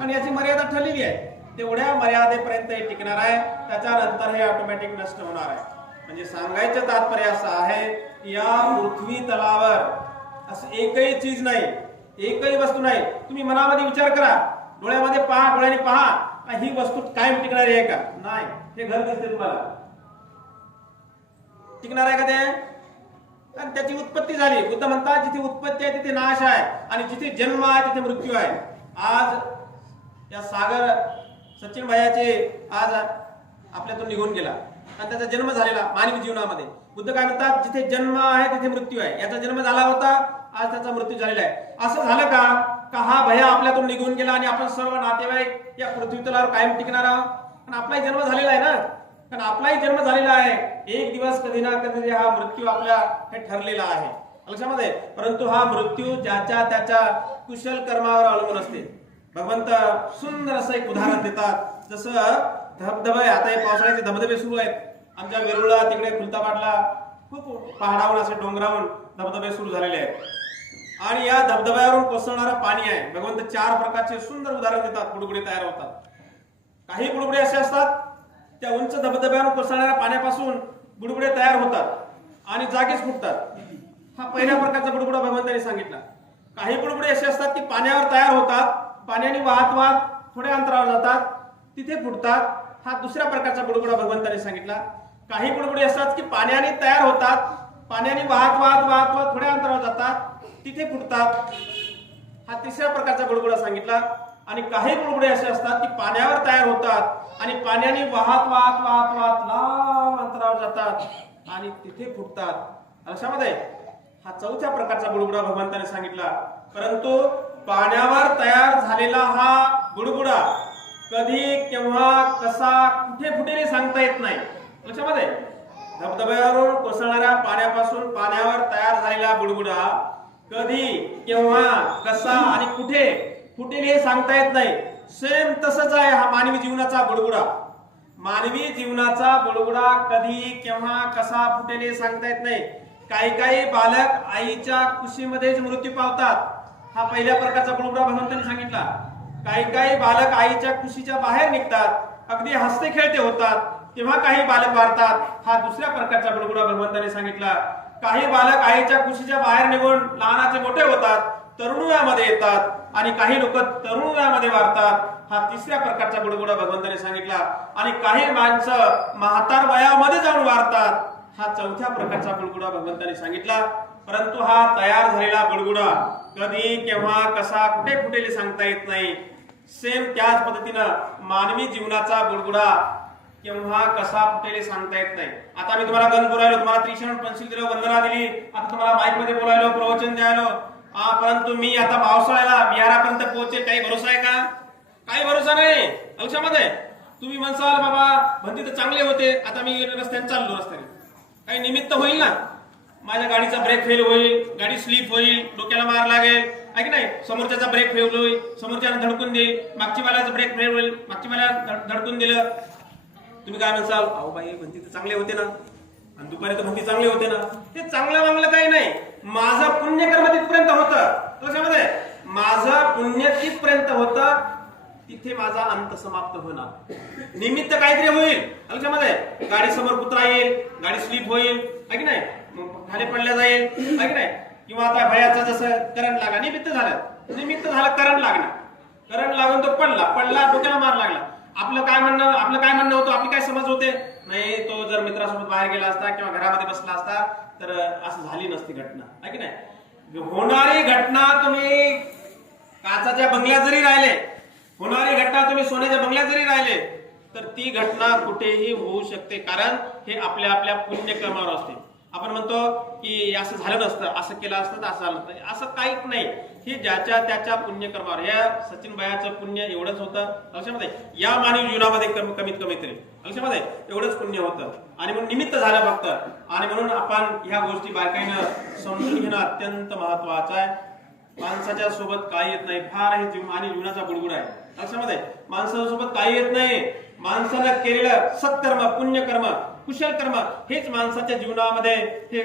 आणि याची मर्यादा ठरलेली आहे. तेवढ्या मर्यादेपर्यंत हे टिकणार आहे. त्याच्यानंतर हे ऑटोमॅटिक नष्ट होणार आहे. म्हणजे सांगायचं तात्पर्य असं आहे या पृथ्वी तलावर असं एकही चीज नाही एकही वस्तू नाही. तुम्ही मनामध्ये विचार करा. डोळ्यामध्ये पहा डोळ्याने पहा. ही वस्तू कायम टिकणारी आहे का? नाही. हे घर दिसते तुम्हाला. टिकणार आहे का ते? कारण त्याची उत्पत्ती झाली. बुद्ध म्हणतात जिथे उत्पत्ती आहे तिथे नाश आहे. आणि जिथे जन्म आहे तिथे मृत्यू आहे. आज या सागर सचिन भायाचे आज आपल्यातून निघून गेला. आणि त्याचा जन्म झालेला मानवी जीवनामध्ये. बुद्ध काय म्हणतात? जिथे जन्म आहे तिथे मृत्यू आहे. याचा जन्म झाला होता आज त्याचा मृत्यू झालेला आहे. असं झालं का? का हा भया आपल्यातून निघून गेला आणि आपण सर्व नातेवाईक या पृथ्वी तलावर कायम टिकणार आहोत? पण आपलाही जन्म झालेला आहे ना? कारण आपलाही जन्म झालेला आहे. एक दिवस कधी ना कधी हा मृत्यू आपल्या हे ठरलेला आहे. लक्षामध्ये परंतु हा मृत्यू ज्याच्या त्याच्या कुशल कर्मावर अवलंबून असते. भगवंत सुंदर असं एक उदाहरण देतात. जसं धबधबे आता हे पावसाळ्याचे धबधबे सुरू आहेत. आमच्या वेरुळा तिकडे खुलताबादला खूप पहाडावरून असे डोंगरावरून धबधबे सुरू झालेले आहेत. आणि या धबधब्यावरून कोसळणारं पाणी आहे. भगवंत चार प्रकारचे सुंदर उदाहरण देतात बुडबुडे तयार होतात. काही बुडबुडे असे असतात त्या उंच धबधब्यावरून कोसळणाऱ्या पाण्यापासून बुडबुडे तयार होतात आणि जागीच फुटतात. हा पहिल्या प्रकारचा बुडबुडा भगवंतांनी सांगितला. काही बुडबुडे असे असतात की पाण्यावर तयार होतात पाण्याने वाहत वाहत थोड्या अंतरावर जातात तिथे फुटतात हा दुसऱ्या प्रकारचा बुडबुडा भगवंतांनी सांगितला. काही बुडबुडे असतात की पाण्याने तयार होतात पाण्याने वाहत वाहत वाहत वाहत थोड्या अंतरावर जातात तिथे फुटतात हा तिसऱ्या प्रकारचा बुडबुडा सांगितला. आणि काही बुडबुडे असे असतात की पाण्यावर तयार होतात आणि पाण्याने वाहत वाहत वाहत वाहत लांब अंतरावर जातात आणि तिथे फुटतात लक्षामध्ये हा चौथ्या प्रकारचा बुडबुडा भगवंताने सांगितला. परंतु पाण्यावर तयार झालेला हा बुडबुडा कधी केव्हा कसा कुठे फुटेल सांगता येत नाही. लक्षामध्ये? धबधब्यावरून कोसळणाऱ्या पाण्यापासून पाण्यावर तयार झालेला बुडबुडा कधी केव्हा कसा आणि कुठे फुटेल हे सांगता येत नाही. सेम तसंच आहे हा मानवी जीवनाचा बुडबुडा. मानवी जीवनाचा बुडबुडा कधी केव्हा कसा फुटेल हे सांगता येत नाही. काही काही बालक आईच्या कुशीमध्येच मृत्यू पावतात. हा पहिल्या प्रकारचा बुडबुडा भगवंतांनी सांगितला. काही काही बालक आईच्या कुशीच्या बाहेर निघतात. अगदी हसते खेळते होतात. तेव्हा काही बालक वाढतात हा दुसऱ्या प्रकारचा बुडबुडा भगवंतांनी सांगितला. काही बालक आईच्या कुशीच्या बाहेर निघून लहानाचे मोठे होतात तरुण वयामध्ये येतात आणि काही लोक तरुण वयामध्ये वारतात. हा तिसऱ्या प्रकारचा बुडबुडा भगवंताने सांगितला. आणि काही माणसं म्हातार वयामध्ये जाऊन वारतात. हा चौथ्या प्रकारचा बुडगुडा भगवंताने सांगितला. परंतु हा तयार झालेला बुडगुडा कधी केव्हा कसा कुठे कुठे सांगता येत नाही. सेम त्याच पद्धतीनं मानवी जीवनाचा बुडगुडा केव्हा कसा कुठे सांगता येत नाही. आता मी तुम्हाला गण बोलायलो तुम्हाला त्रिशरण पेन्सिल दिलं वंदना दिली. आता तुम्हाला माईकमध्ये बोलायलो प्रवचन द्यायलो. हा परंतु मी आता पावसाळ्याला बिहारापर्यंत पोहोचेल काही भरोसा आहे का? काही भरोसा नाही. लक्षामध्ये तुम्ही म्हणसाल बाबा भंती तर चांगले होते. आता मी रस्त्याने चाललो रस्त्याने. काही निमित्त होईल ना? माझ्या गाडीचा ब्रेक फेल होईल गाडी स्लिप होईल डोक्याला मार लागेल. आहे की नाही? समोरच्याचा ब्रेक फेल होईल समोरच्याला धडकून देईल. मागची वाल्याचा ब्रेक फेल होईल मागची वाल्या धड- धडकून दिलं. तुम्ही काय म्हणसाल? अहो बाई म्हणती तर चांगले होते ना. आणि दुपारी तर म्हणती चांगले होते ना. ते चांगलं वांगलं काही नाही. माझं पुण्यकर्म तिथपर्यंत होतं. लक्षामध्ये माझं पुण्य तिथपर्यंत होतं. तिथे माझा अंत समाप्त होणार. निमित्त काहीतरी होईल. लक्षामध्ये गाडी समोर कुत्रा येईल. गाडी स्लिप होईल. की नाही? खाली पडल्या जाईल. की नाही? किंवा आता भयाचं जसं करंट लागा. निमित्त झालं. निमित्त झालं करंट लागणार. करंट लागून तो पडला. पडला डोक्याला मार लागला. आपलं काय म्हणणं आपलं काय म्हणणं होतं आपली काय समज होते? नाही तो जर मित्रासोबत बाहेर गेला असता किंवा घरामध्ये बसला असता तर असं झाली नसती घटना. है की नाही? होणारी घटना तुम्ही काचाच्या बंगल्यात जरी राहिले होणारी घटना तुम्ही सोन्याच्या बंगल्यात जरी राहिले तर ती घटना कुठेही होऊ शकते कारण हे आपल्या आपल्या पुण्यक्रमावर असते. आपण म्हणतो की असं झालं नसतं असं केलं असतं तर असं झालं नसतं. असं काहीच नाही. हे ज्याच्या त्याच्या पुण्यकर्मावर या सचिन बायाचं पुण्य एवढंच होतं लक्षामध्ये या मानवी जीवनामध्ये कमीत कमी तरी लक्षामध्ये एवढंच पुण्य होतं. आणि म्हणून निमित्त झालं फक्त. आणि म्हणून आपण ह्या गोष्टी बारकाईनं समजून घेणं अत्यंत महत्वाचं आहे. माणसाच्या सोबत काही येत नाही. फार हे जीव आणि जीवनाचा बुडबुड आहे. लक्षामध्ये माणसासोबत काही येत नाही. माणसानं केलेलं सत्कर्म पुण्यकर्म कुशल कर्म हेच माणसाच्या जीवनामध्ये हे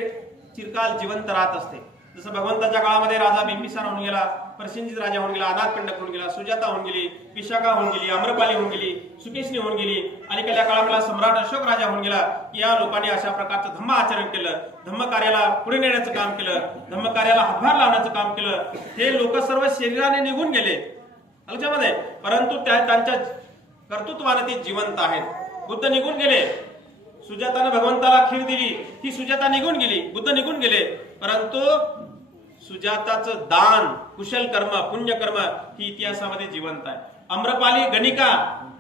चिरकाल जिवंत राहत असते. जसं भगवंताच्या काळामध्ये राजा बिंबिसार होऊन गेला प्रसिंजित राजा होऊन गेला अनाथ पंडक होऊन गेला सुजाता होऊन गेली विशाखा होऊन गेली अम्रपाली होऊन गेली सुकेशनी होऊन गेली अलीकडल्या काळामध्ये सम्राट अशोक राजा होऊन गेला. या लोकांनी अशा प्रकारचं धम्म आचरण केलं. धम्म कार्याला पुढे नेण्याचं काम केलं. धम्म कार्याला हातभार लावण्याचं काम केलं. हे लोक सर्व शरीराने निघून गेले. लक्षामध्ये परंतु त्या त्यांच्या कर्तृत्वाने ते जिवंत आहेत. बुद्ध निघून गेले. सुजाताने भगवंताला खीर दिली. ही सुजाता निघून गेली. बुद्ध निघून गेले. परंतु सुजाताचं दान कुशल कर्म पुण्यकर्म ही इतिहासामध्ये जिवंत आहे. अम्रपाली गणिका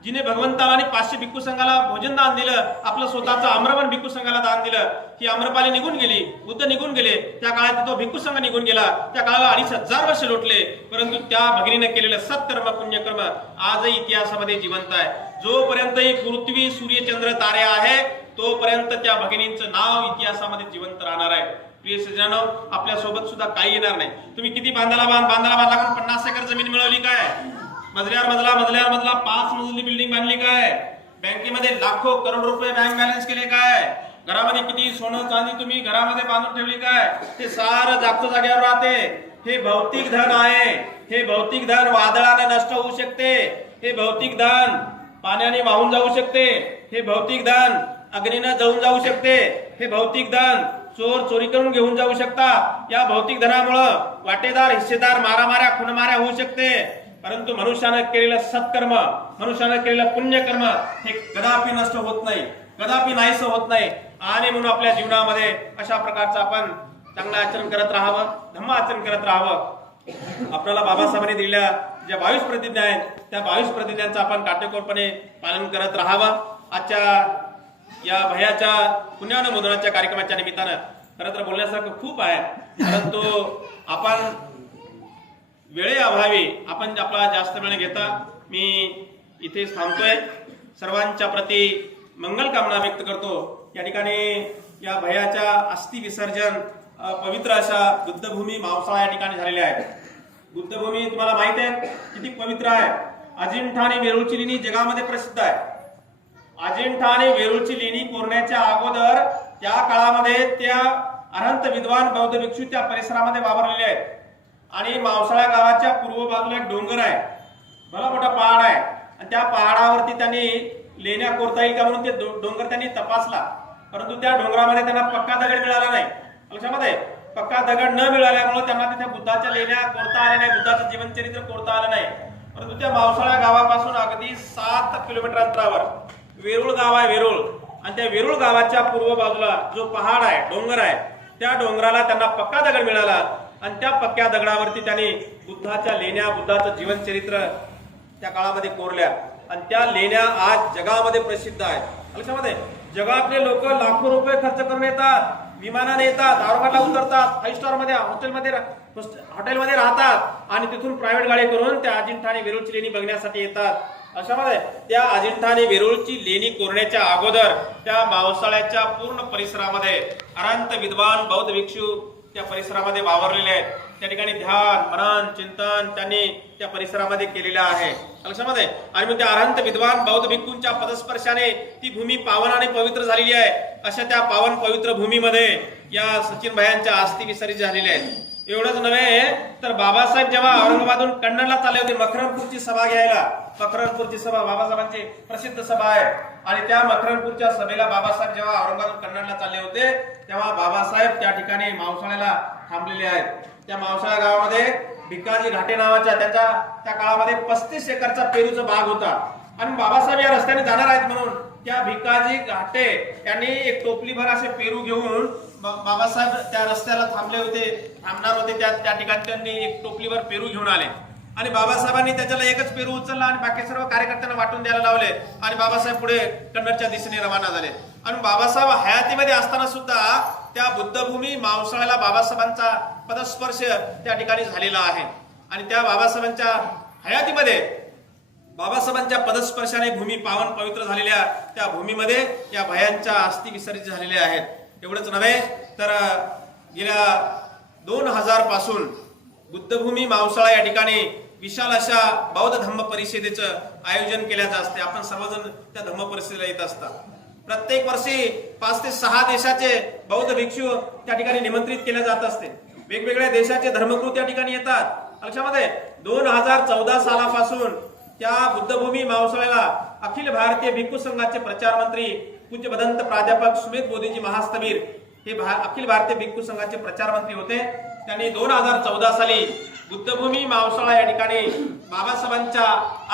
जिने भगवंताला आणि पाचशे भिक्खू संघाला भोजन दान दिलं आपलं स्वतःचं आम्रवन भिक्खू संघाला दान दिलं. ही अम्रपाली निघून गेली बुद्ध निघून गेले. त्या काळात तो भिक्खू संघ निघून गेला. त्या काळाला अडीच हजार वर्ष लोटले. परंतु त्या भगिनीने केलेलं सत्कर्म पुण्यकर्म आजही इतिहासामध्ये जिवंत आहे. जोपर्यंत ही पृथ्वी सूर्य चंद्र तारे आहे तोपर्यंत त्या भगिनींचं नाव इतिहासामध्ये जिवंत राहणार आहे. प्रिय सज्जनानो आपल्यासोबत सुद्धा काही येणार नाही. तुम्ही किती बांधाला बांध बांधाला बांध लागून पन्नास एकर जमीन मिळवली काय? मजल्यावर मजला मजल्यावर मजला. पाच मजली बिल्डिंग बांधली काय? बँकेमध्ये लाखो करोड रुपये बँक बॅलन्स केले काय? घरामध्ये किती सोनं चांदी तुम्ही घरामध्ये बांधून ठेवली काय? ते सारं जागतो जागेवर राहते. हे भौतिक धन आहे. हे भौतिक धन वादळाने नष्ट होऊ शकते. हे भौतिक धन पाण्याने वाहून जाऊ शकते. हे भौतिक धन अग्नीनं जाऊन जाऊ शकते. हे भौतिक धन चोर चोरी करून घेऊन जाऊ शकता. या भौतिक धनामुळं वाटेदार हिस्सेदार मारामाऱ्या खुनमाऱ्या होऊ शकते. परंतु मनुष्यानं केलेलं सत्कर्म मनुष्यानं केलेलं पुण्यकर्म हे कदापि नष्ट होत नाही कदापि नाहीस होत नाही. आणि म्हणून आपल्या जीवनामध्ये अशा प्रकारचं आपण चांगलं आचरण करत राहावं धम्म आचरण करत राहावं. आपल्याला बाबासाहेबांनी दिलेल्या ज्या बावीस प्रतिज्ञा आहेत त्या बावीस प्रतिज्ञांचं आपण काटेकोरपणे पालन करत राहावं. आजच्या या भयाच्या पुण्यानुमोदनाच्या कार्यक्रमाच्या निमित्तानं खरं तर बोलण्यासारखं खूप आहे. परंतु आपण वेळेअभावी आपण आपला जास्त वेळ घेता मी इथेच थांबतोय. सर्वांच्या प्रती मंगल कामना व्यक्त करतो. या ठिकाणी या भयाच्या अस्थि विसर्जन पवित्र अशा बुद्धभूमी मावसाळा या ठिकाणी झालेल्या आहेत. बुद्धभूमी तुम्हाला माहीत आहे किती पवित्र आहे. अजिंठा आणि वेरूळची लेणी जगामध्ये प्रसिद्ध आहे. अजिंठा आणि वेरूळची लेणी कोरण्याच्या अगोदर त्या काळामध्ये त्या अनंत विद्वान बौद्ध भिक्षू त्या परिसरामध्ये वावरलेले आहेत. आणि मावसाळा गावाच्या पूर्व बाजूला एक डोंगर आहे. भला मोठा पहाड आहे. आणि त्या पहाडावरती त्यांनी लेण्या कोरता येईल का म्हणून ते डोंगर त्यांनी तपासला. परंतु त्या डोंगरामध्ये त्यांना पक्का दगड मिळाला नाही. लक्षामध्ये पक्का दगड न मिळाल्यामुळे त्यांना तिथे बुद्धाच्या लेण्या कोरता आल्या नाही. बुद्धाचं जीवनचरित्र कोरता आलं नाही. परंतु त्या मावसाळा गावापासून अगदी सात किलोमीटर अंतरावर वेरूळ गाव आहे वेरूळ. आणि त्या वेरूळ गावाच्या पूर्व बाजूला जो पहाड आहे डोंगर आहे त्या डोंगराला त्यांना पक्का दगड मिळाला. आणि त्या पक्क्या दगडावरती त्यांनी बुद्धाच्या लेण्या बुद्धाचं जीवनचरित्र त्या काळामध्ये कोरल्या. आणि त्या लेण्या आज जगामध्ये प्रसिद्ध आहेत. लक्षामध्ये? जगातले लोक लाखो रुपये खर्च करून येतात विमानाने येतात औरंगाबादला उतरतात फाईव्ह स्टारमध्ये हॉटेलमध्ये हॉटेलमध्ये राहतात आणि तिथून प्रायव्हेट गाडी करून त्या अजिंठा आणि वेरूळची लेणी बघण्यासाठी येतात. अशामध्ये त्या अजिंठा आणि वेरूळची लेणी कोरण्याच्या अगोदर त्या मावसाळ्याच्या पूर्ण परिसरामध्ये अनंत विद्वान बौद्ध भिक्षू त्या परिसरामध्ये वावरलेले आहेत. त्या ठिकाणी ध्यान मनन चिंतन त्यांनी त्या परिसरामध्ये केलेलं आहे. लक्षामध्ये आणि मग त्या अनंत विद्वान बौद्ध भिक्खूंच्या पदस्पर्शाने ती भूमी पावन आणि पवित्र झालेली आहे. अशा त्या पावन पवित्र भूमीमध्ये या सचिन भायांच्या अस्थि विसर्जित झालेल्या आहेत. एवढंच नव्हे तर बाबासाहेब जेव्हा औरंगाबादहून कन्नडला चालले होते मखरणपूरची सभा घ्यायला. मखरणपूरची सभा बाबासाहेबांची प्रसिद्ध सभा आहे. आणि त्या मखरणपूरच्या सभेला बाबासाहेब जेव्हा औरंगाबाद कन्नडला चालले होते तेव्हा बाबासाहेब त्या ठिकाणी मावसाळ्याला थांबलेले आहेत. त्या मावसाळा गावामध्ये भिकाजी घाटे नावाच्या त्याच्या त्या काळामध्ये पस्तीस एकरचा पेरूचा बाग होता. आणि बाबासाहेब या रस्त्याने जाणार आहेत म्हणून. त्या भिकाजी घाटे यांनी एक टोपलीभर असे पेरू घेऊन बाबासाहेब त्या रस्त्याला थांबले होते थांबणार होते. त्या त्या ठिकाणी त्यांनी एक टोपलीभर पेरू घेऊन आले. आणि बाबासाहेबांनी त्याच्याला एकच पेरू उचलला आणि बाकी सर्व कार्यकर्त्यांना वाटून द्यायला लावले. आणि बाबासाहेब पुढे कन्नडच्या दिशेने रवाना झाले. आणि बाबासाहेब हयातीमध्ये असताना सुद्धा त्या बुद्धभूमी मावसाळ्याला बाबासाहेबांचा पदस्पर्श त्या ठिकाणी झालेला आहे. आणि त्या बाबासाहेबांच्या हयातीमध्ये बाबासाहेबांच्या पदस्पर्शाने भूमी पावन पवित्र झालेल्या त्या भूमीमध्ये या भयांच्या अस्थि विसर्जित झालेल्या आहेत. एवढंच नव्हे तर गेल्या दोन हजारपासून बुद्धभूमी मावसाळा या ठिकाणी विशाल अशा बौद्ध धम्म परिषदेचं आयोजन केल्याचं असते. आपण सर्वजण त्या धम्म परिषदेला येत असतात प्रत्येक वर्षी पाच ते सहा देशाचे बौद्ध भिक्षू त्या ठिकाणी निमंत्रित केले जात असते. वेगवेगळ्या देशाचे धर्मगुरू त्या ठिकाणी येतात. लक्षामध्ये दोन हजार चौदा सालापासून त्या बुद्धभूमी मावसाळ्याला अखिल भारतीय भिक्खू संघाचे प्रचार मंत्री पूज्यभदंत प्राध्यापक सुमित मोदीजी महास्तवीर हे भा- अखिल भारतीय भिक्खू संघाचे प्रचार मंत्री होते. त्यांनी दोन हजार चौदा साली बुद्धभूमी मावसाळा या ठिकाणी बाबासाहेबांच्या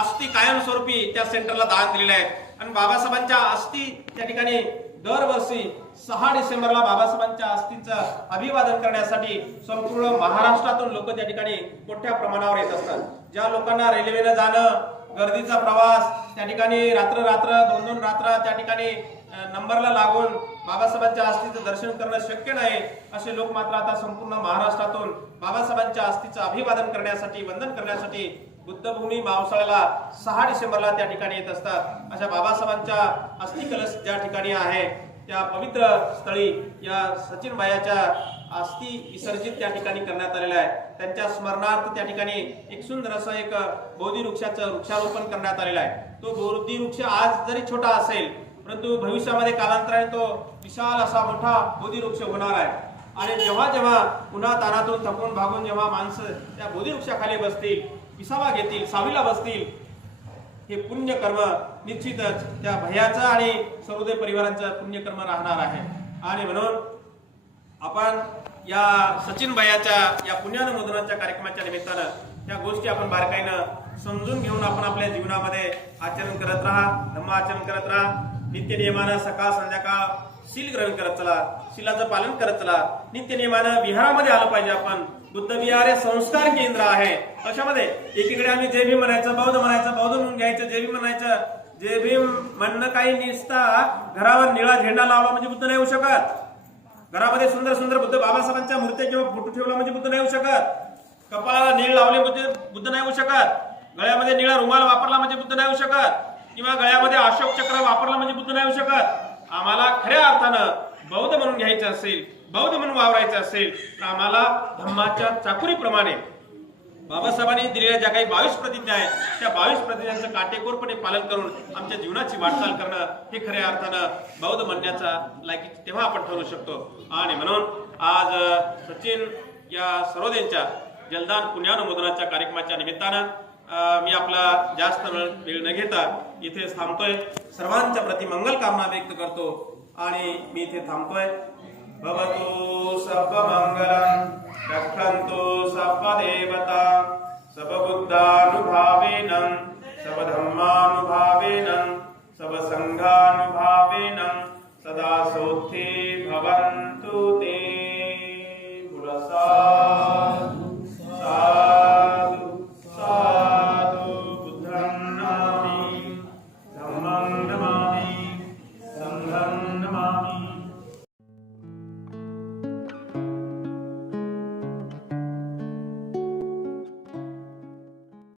अस्थि कायमस्वरूपी त्या सेंटरला दान दिलेले आहेत आणि बाबासाहेबांच्या अस्थि त्या ठिकाणी दरवर्षी सहा डिसेंबरला बाबासाहेबांच्या अस्थींचं अभिवादन करण्यासाठी संपूर्ण महाराष्ट्रातून लोक त्या ठिकाणी मोठ्या प्रमाणावर येत असतात. ज्या लोकांना रेल्वेनं जाणं गर्दीचा प्रवास त्या ठिकाणी रात्र रात्र दोन दोन रात्र त्या ठिकाणी नंबरला लागून बाबासाहेबांच्या अस्थीचं दर्शन करणं शक्य नाही असे लोक मात्र आता संपूर्ण महाराष्ट्रातून बाबासाहेबांच्या अस्थीचं अभिवादन करण्यासाठी वंदन करण्यासाठी बुद्धभूमी मावसाळ्याला सहा डिसेंबरला त्या ठिकाणी येत असतात. अशा बाबासाहेबांच्या अस्थिकलश ज्या ठिकाणी आहे त्या पवित्र स्थळी या सचिन भायाच्या अस्थि विसर्जित त्या ठिकाणी करण्यात आलेलं आहे. त्यांच्या स्मरणार्थ त्या ठिकाणी एक सुंदर असं एक बौद्धी वृक्षाचं वृक्षारोपण करण्यात आलेलं आहे. तो बौद्धी वृक्ष आज जरी छोटा असेल परंतु भविष्यामध्ये कालांतराने तो विशाल असा मोठा बोधी वृक्ष होणार आहे. आणि जेव्हा जेव्हा उन्हा तानातून थकून भागून जेव्हा माणसं त्या बोधी वृक्षाखाली बसतील विसावा घेतील सावीला बसतील हे पुण्यकर्म निश्चितच त्या भयाचं आणि सर्वोदय परिवारांचं पुण्यकर्म राहणार आहे. आणि म्हणून आपण या सचिन भयाच्या या पुण्यानुमोदनाच्या कार्यक्रमाच्या निमित्तानं या गोष्टी आपण बारकाईनं समजून घेऊन आपण आपल्या जीवनामध्ये आचरण करत राहा धम्म आचरण करत राहा नित्य नियमानं सकाळ संध्याकाळ शील ग्रहण करत चला शिलाचं पालन करत चला नित्य नियमानं विहारामध्ये आलं पाहिजे आपण. बुद्ध विहार हे संस्कार केंद्र आहे. अशामध्ये एकीकडे आम्ही जे भी म्हणायचं बौद्ध म्हणायचं बौद्ध म्हणून घ्यायचं जे भी म्हणायचं जे भीम म्हणणं काही निसता घरावर निळा झेंडा लावला म्हणजे बुद्ध नाही होऊ शकत. घरामध्ये सुंदर सुंदर बुद्ध बाबासाहेबांच्या मूर्त्या किंवा फोटो ठेवला म्हणजे बुद्ध नाही होऊ शकत. कपाळाला नीळ लावले म्हणजे बुद्ध नाही होऊ शकत. गळ्यामध्ये निळा रुमाल वापरला म्हणजे बुद्ध नाही होऊ शकत. किंवा गळ्यामध्ये अशोक चक्र वापरला म्हणजे बुद्ध नाही होऊ शकत. आम्हाला खऱ्या अर्थानं बौद्ध म्हणून घ्यायचं असेल बौद्ध म्हणून वावरायचं असेल तर आम्हाला धम्माच्या चाकुरीप्रमाणे बाबासाहेबांनी दिलेल्या ज्या काही बावीस प्रतिज्ञा आहेत त्या बावीस प्रतिज्ञांचं काटेकोरपणे पालन करून आमच्या जीवनाची वाटचाल करणं हे खऱ्या अर्थानं बौद्ध म्हणण्याचा लायकी तेव्हा आपण ठरवू शकतो. आणि म्हणून आज सचिन या सरोदेंच्या जलदान पुण्यानुमोदनाच्या कार्यक्रमाच्या निमित्तानं मी आपला जास्त वेळ वेळ न घेता इथे थांबतोय. सर्वांच्या प्रति मंगल कामना व्यक्त करतो. आणि मी इथे थांबतोय. भवतो सर्व मंगलम रक्षन्तु सर्वदेवता सर्वबुद्धानुभावेन सर्वधर्मानुभावेन सर्वसङ्घानुभावेन सदा सौख्ये